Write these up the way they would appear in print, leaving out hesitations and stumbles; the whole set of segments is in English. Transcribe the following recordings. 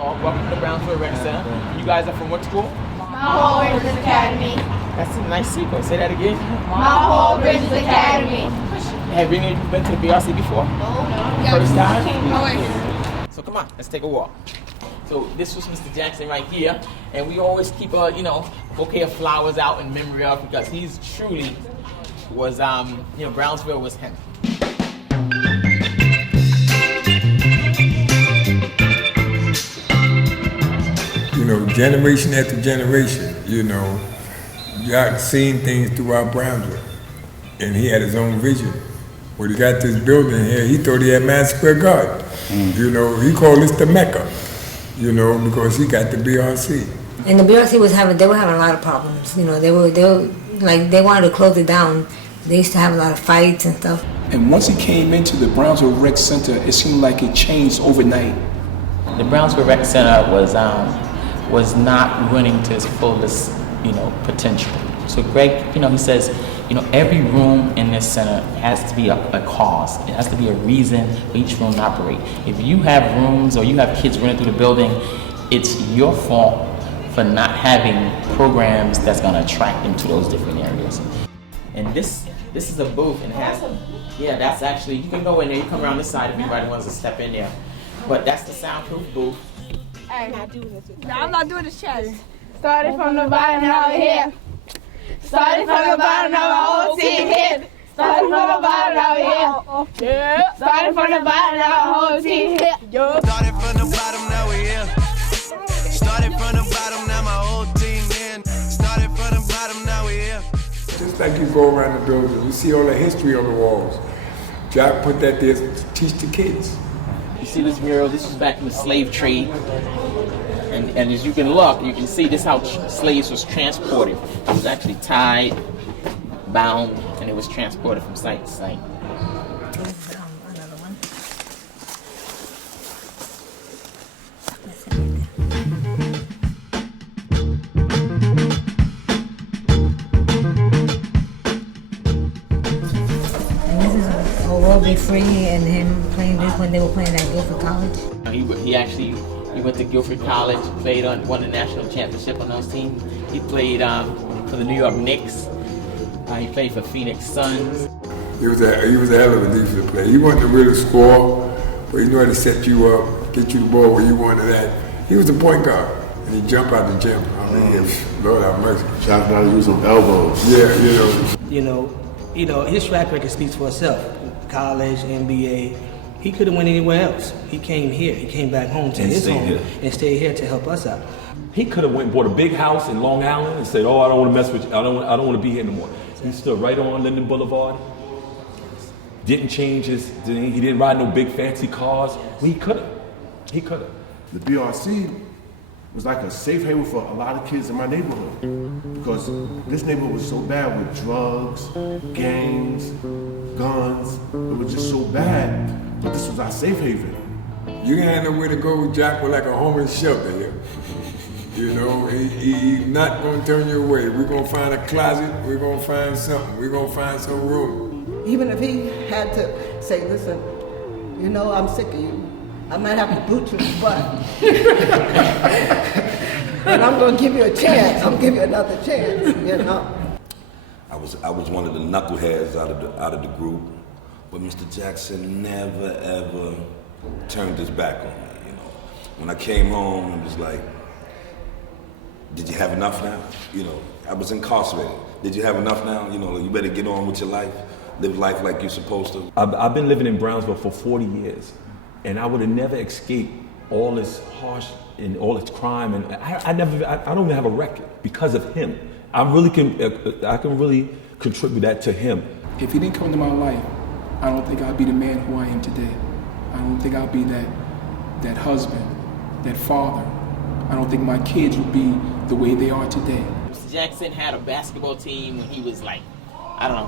all. Welcome to the Brownsville Rec Center. You guys are from what school? Mott Hall Bridges Academy. That's a nice sequence. Say that again. Mott Hall Bridges Academy. Have any of you been to the BRC before? No. First time? So come on, let's take a walk. So this was Mr. Jackson right here, and we always keep a bouquet of flowers out in memory of, because he's truly was Brownsville was him. Generation after generation, Jocko seen things throughout Brownsville, and he had his own vision. When he got this building here, he thought he had Madison Square Garden. He called this the Mecca, because he got the BRC. And the BRC they were having a lot of problems. They wanted to close it down. They used to have a lot of fights and stuff. And once he came into the Brownsville Rec Center, it seemed like it changed overnight. The Brownsville Rec Center was not running to its fullest, potential. So Greg, he says, every room in this center has to be a cause. It has to be a reason for each room to operate. If you have rooms or you have kids running through the building, it's your fault for not having programs that's going to attract them to those different areas. And this is a booth, and it has, that's actually, you can go in there, you come around this side if anybody wants to step in there. But that's the soundproof booth. I'm not doing this. No, I'm not doing this chest. Started from the bottom, now we're here. Started from the bottom, now my whole team here. Started from the bottom, now we're here. Yeah. Started from the bottom, now our whole team here. Yeah. Started from the bottom, now we're here. Started from the bottom, now my whole team in. Started from the bottom, now we're here. Just like you go around the building, you see all the history on the walls. Jocko put that there to teach the kids. You see this mural? This was back in the slave trade. And as you can look, you can see this how slaves was transported. It was actually tied, bound, and it was transported from site to site. Another one. And this is A World Be Free, and him playing this when they were playing at Guilford College. He went to Guilford College, won the national championship on those teams. He played for the New York Knicks. He played for Phoenix Suns. He was a hell of a defensive player. He wasn't a real scorer, but he knew how to set you up, get you the ball where you wanted that. He was a point guard, and he jumped out the gym. Lord have mercy. Jocko how to use some elbows. Yeah, his track record speaks for itself. College, NBA. He could have went anywhere else. He came here. He came back home to his home and stayed here to help us out. He could have went and bought a big house in Long Island and said, "Oh, I don't want to mess with you. I don't want to be here no more." He stood right on Linden Boulevard. Didn't change his thing. He didn't ride no big fancy cars. Well, he could have. The BRC was like a safe haven for a lot of kids in my neighborhood, because this neighborhood was so bad with drugs, gangs, guns. It was just so bad. But this was our safe haven. You ain't had nowhere to go with Jocko like a homeless shelter here. He's not gonna turn you away. We're gonna find a closet, we're gonna find something, we're gonna find some room. Even if he had to say, listen, I'm sick of you. I might have to boot you in the butt. But I'm gonna give you a chance. I'm gonna give you another chance, I was one of the knuckleheads out of the group. But Mr. Jackson never, ever turned his back on me, When I came home, it was like, did you have enough now? I was incarcerated. Did you have enough now? You better get on with your life, live life like you're supposed to. I've been living in Brownsville for 40 years, and I would have never escaped all this harsh and all this crime, and I don't even have a record because of him. I can really contribute that to him. If he didn't come into my life, I don't think I'd be the man who I am today. I don't think I'd be that husband, that father. I don't think my kids would be the way they are today. Mr. Jackson had a basketball team when he was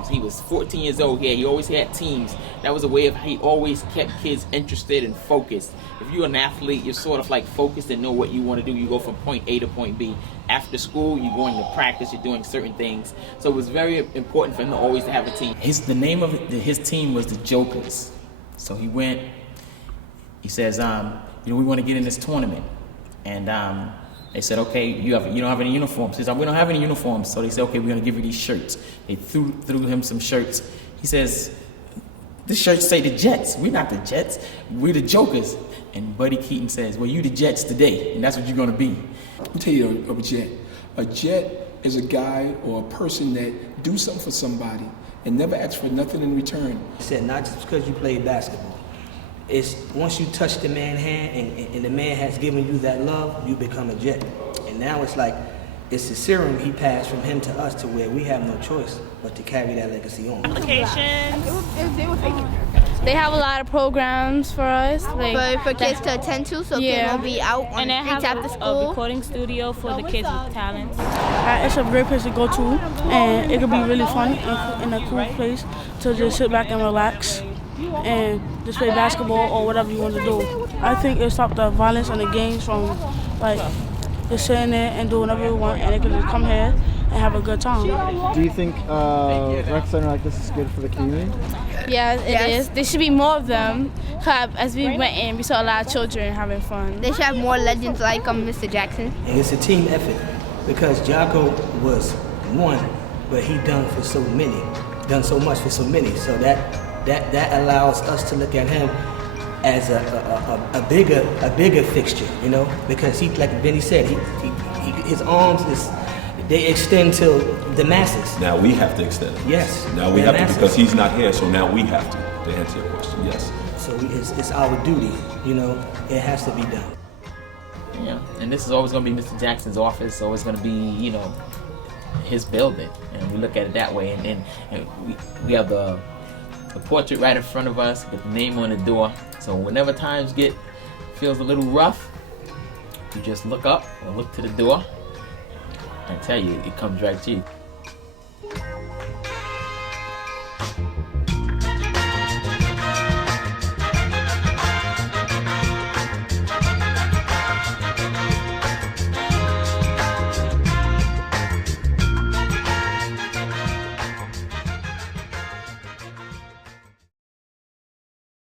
he was 14 years old. Yeah, he always had teams. That was a way of, he always kept kids interested and focused. If you're an athlete, you're sort of like focused and know what you want to do. You go from point A to point B. After school, you're going to practice, you're doing certain things. So it was very important for him to always have a team. The name of his team was the Jokers. So he said, we want to get in this tournament. And they said, okay, you don't have any uniforms. He said, we don't have any uniforms. So they said, okay, we're gonna give you these shirts. They threw him some shirts. He says, this shirts say the Jets. We're not the Jets. We're the Jokers. And Buddy Keaton says, well, you the Jets today, and that's what you're gonna be. I'll tell you a Jet. A Jet is a guy or a person that do something for somebody and never asks for nothing in return. He said, not just because you played basketball. It's once you touch the man's hand and the man has given you that love, you become a Jet. And now it's like, it's the serum he passed from him to us to where we have no choice but to carry that legacy on. Applications. They have a lot of programs for us. Like, for kids to attend to, so kids won't be out on the streets after school. A recording studio for the kids with talents. It's a great place to go to, and it could be really fun and a cool place to just sit back and relax and just play basketball or whatever you want to do. I think it'll stop the violence and the gangs from like just sitting there and doing whatever you want, and they can just come here and have a good time. Do you think a rec center like this is good for the community? Yeah, it is. There should be more of them. As we went in, we saw a lot of children having fun. They should have more legends like Mr. Jackson. And it's a team effort because Jocko was one, but he done so much for so many. So that allows us to look at him as a bigger fixture, you know, because he, like Benny said, his arms they extend to the masses. Now we have to extend it. Yes. Now we have to, because he's not here, so now we have to answer your question, yes. So it's our duty, you know, it has to be done. Yeah, and this is always going to be Mr. Jackson's office, always going to be, you know, his building, and we look at it that way, and we have the portrait right in front of us with the name on the door, so whenever times feels a little rough, you just look up or look to the door, and I tell you, it comes right to you.